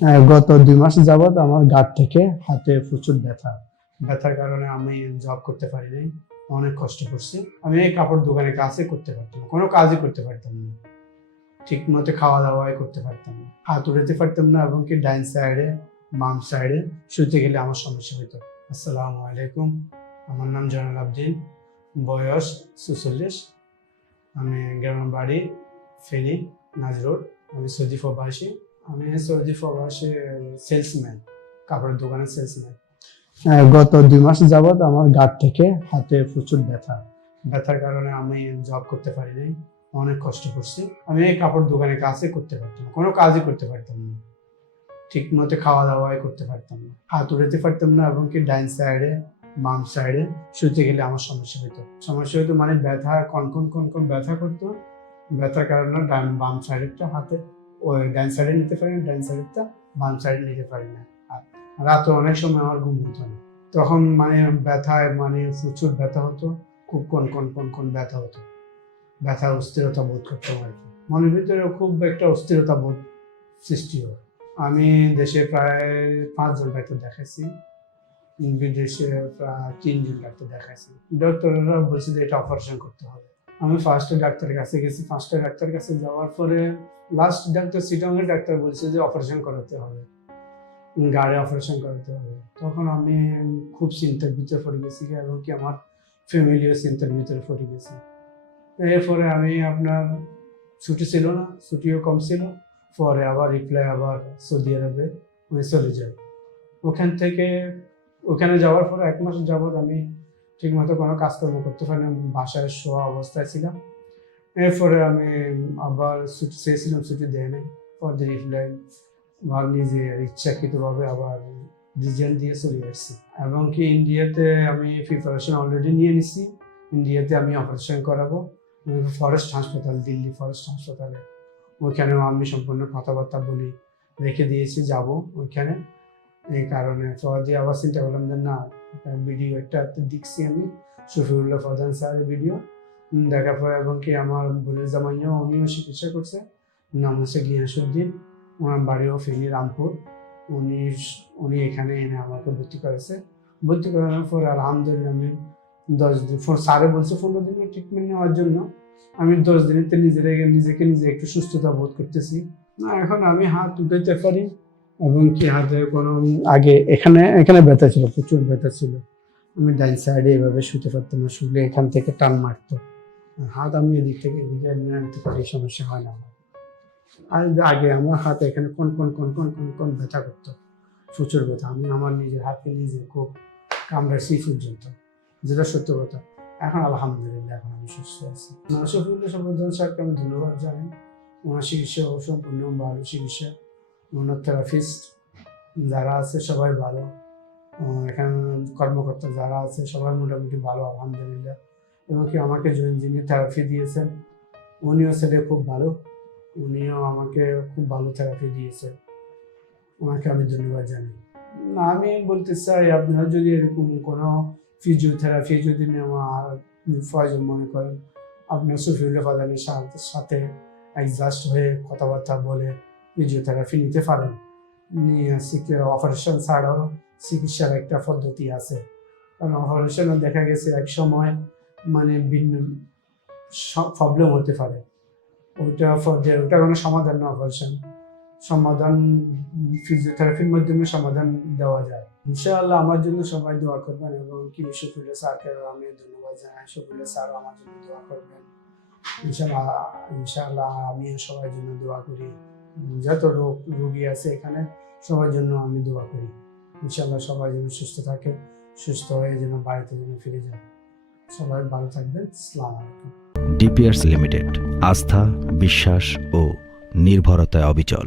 গত দুই মাস যাবত আমার গাঁট থেকে হাতে প্রচুর ব্যথা। ব্যথার কারণে আমি জব করতে পারি নাই। অনেক কষ্ট করছি। আমি এই কাপড় দোকানে কাজই করতে পারতাম কোনো কাজই করতে পারতাম না। ঠিক মতো খাওয়া দাওয়াই করতে পারতাম না। হাত উড়াতে পারতাম না এবং কি ডাইন সাইডে, বাম সাইডে শুতে গেলে আমার সমস্যা হতো আসসালামু আলাইকুম। আমার নাম জয়নাল আবদিন। বয়স সুচল্লিশ আমি গ্রামের বাড়ি ফেনী নাজ রোড আমি সৌদি প্রবাসী আমি সৌদি প্রবাসী সেলসম্যান কাপড়ের দোকানের সেলসম্যান গত দুই মাস যাবত আমার গাঁট থেকে হাতে প্রচুর ব্যথা। ব্যথার কারণে আমি জব করতে পারি নাই অনেক কষ্ট করছি। আমি এই কাপড় দোকানে কাজই করতে পারতাম কোনো কাজই করতে পারতাম না। ঠিক মতো খাওয়া দাওয়াই করতে পারতাম না। হাত উড়াতে পারতাম না এবং কি ডাইন সাইডে বাম সাইডে শুতে গেলে আমার সমস্যা হতো সমস্যা হতো মানে ব্যথা কনকন কনকন ব্যথা করতো। ব্যথার কারণে ডান বাম সাইডেরটা হাতে ওই ডাইন সাইডে নিতে পারি না ডাইন সাইডেরটা বাম সাইডে নিতে পারি না। আর রাতে অনেক সময় আমার ঘুম হতো না। তখন মানে ব্যথায় মানে প্রচুর ব্যথা হতো, খুব কোন কোন কোন কোন ব্যথা হতো। ব্যথা অস্থিরতা বোধ করতাম আর কি। মনের ভিতরে খুব একটা অস্থিরতা বোধ সৃষ্টি হয়। আমি দেশে প্রায় পাঁচজন ডাক্তার দেখাইছি বিদেশে প্রায় তিনজন ডাক্তার দেখাইছি। ডক্টররা বলছে যে এটা অপারেশন করতে হবে। আমি ফার্স্টে ডাক্তারের কাছে গেছি। ফার্স্টে ডাক্তারের কাছে যাওয়ার পরে লাস্ট ডাক্তার সিটংয়ের ডাক্তার বলছে যে অপারেশন করাতে হবে। গাড়ি অপারেশন করাতে হবে। তখন আমি খুব চিন্তার ভিতরে পড়ে গেছি এবং কি আমার ফ্যামিলিও চিন্তার ভিতরে পড়ে গেছে। এরপরে আমি আপনার ছুটি ছিল না, ছুটিও কম ছিল। পরে আবার রিপ্লাই আবার সৌদি আরবে আমি চলে যাই। ওখান থেকে, ওখানে যাওয়ার পরে এক মাস যাবৎ আমি ঠিকমতো কোনো কাজকর্ম করতে পারিনি বাসায় শোয়া অবস্থায় ছিলাম। এরপরে আমি আবার ছুটি, চেয়েছিলাম ছুটি দেয় নাই। পর রিপ্লাই আমার নিজে ইচ্ছাকৃতভাবে আবার রিজেন দিয়ে চলে আসছি। এবং কি ইন্ডিয়াতে আমি প্রিপারেশন অলরেডি নিয়ে নিছি। ইন্ডিয়াতে আমি অপারেশন করাবো। ফরেস্ট হাসপাতাল, দিল্লি ফরেস্ট হাসপাতালে। ওইখানেও আমি সম্পূর্ণ কথাবার্তা বলি, রেখে দিয়েছি, যাব ওইখানে। এই কারণে পর দিয়ে আবার চিন্তা করলাম যে না ভিডিও একটা দেখছি আমি শফিউল্লাহ প্রধান স্যারের ভিডিও দেখার পর এবং কি আমার বোনের জামাইও, উনিও চিকিৎসা করছে। নাম হচ্ছে গিয়াসুদ্দিন। ওনার বাড়িও ফেনী, রামপুর। উনি উনি এখানে এনে আমাকে ভর্তি করেছে। ভর্তি করানোর পর আলহামদুলিল্লাহ আমি দশ দিন ফোর স্যারে বলছে পনেরো দিনের ট্রিটমেন্ট নেওয়ার জন্য। আমি দশ দিনেতে নিজের নিজেকে নিজে একটু সুস্থতা বোধ করতেছি। না, এখন আমি হাত উঠাইতে পারি। এবং কি হাতে কোনো আগে এখানে এখানে ব্যথা ছিল, প্রচুর ব্যথা ছিল। আমি ডাইন সাইডে এভাবে শুতে পারতাম না, শুলে এখান থেকে টান মারতো। হাত আমি এদিক থেকে, এদিকে নিয়ে আনতে পারি সমস্যা হয় না আর আগে আমার হাত এখানে কোন কোন কোন কোন কোন কোন ব্যথা করতো? প্রচুর ব্যথা। আমি আমার নিজের হাতকে নিজে খুব কামড়াচ্ছি পর্যন্ত, যেটা সত্য কথা। এখন আলহামদুলিল্লাহ, এখন আমি সুস্থ আছি। শফিউল্লাহ সবুদ্দান স্যারকে আমি ধন্যবাদ জানাই। ওনার চিকিৎসা সম্পূর্ণ ভালো চিকিৎসা। ওনার থেরাপিস্ট যারা আছে সবাই ভালো। এখানে কর্মকর্তা যারা আছে সবাই মোটামুটি ভালো, আলহামদুলিল্লাহ। এবং কি আমাকে যিনি- থেরাপি দিয়েছেন, উনিও ছেলে খুব ভালো। উনিও আমাকে খুব ভালো থেরাপি দিয়েছেন ওনাকে আমি ধন্যবাদ জানাই। আমি বলতে চাই, আপনারা যদি এরকম কোনো ফিজিওথেরাপি যদি নেওয়া প্রয়োজন মনে করেন, আপনার সুফিউল্লাহ ফাদানের সাথে অ্যাডজাস্ট হয়ে কথাবার্তা বলে ফিজিওথেরাপি নিতে পারেন। অপারেশন ছাড়াও চিকিৎসার একটা পদ্ধতি আছে। কারণ অপারেশনে দেখা গেছে এক সময় মানে ভিন্ন প্রবলেম হতে পারে। ওইটা ওটা কোনো সমাধান না অপারেশন সমাধান ফিজিওথেরাপির মাধ্যমে সমাধান দেওয়া যায়। ইনশাআল্লাহ আমার জন্য সবাই দোয়া করবেন এবং কি শফিউল্লাহ স্যারকে আমি ধন্যবাদ জানাই। শফিউল্লাহ স্যার আমার জন্য দোয়া করবেন। ইনশাআল্লাহ ইনশাআল্লাহ আমিও সবার জন্য দোয়া করি। যত রোগ, রুগী আছে এখানে, সবার জন্য আমি দোয়া করি। ইনশাল্লাহ সবাই যেন সুস্থ থাকে, সুস্থ হয়ে যেন বাড়িতে যেন ফিরে যায়। সবাই ভালো থাকবেন। সালাম আলাইকুম। ডিপিআরস লিমিটেড, আস্থা, বিশ্বাস ও নির্ভরতায় অবিচল।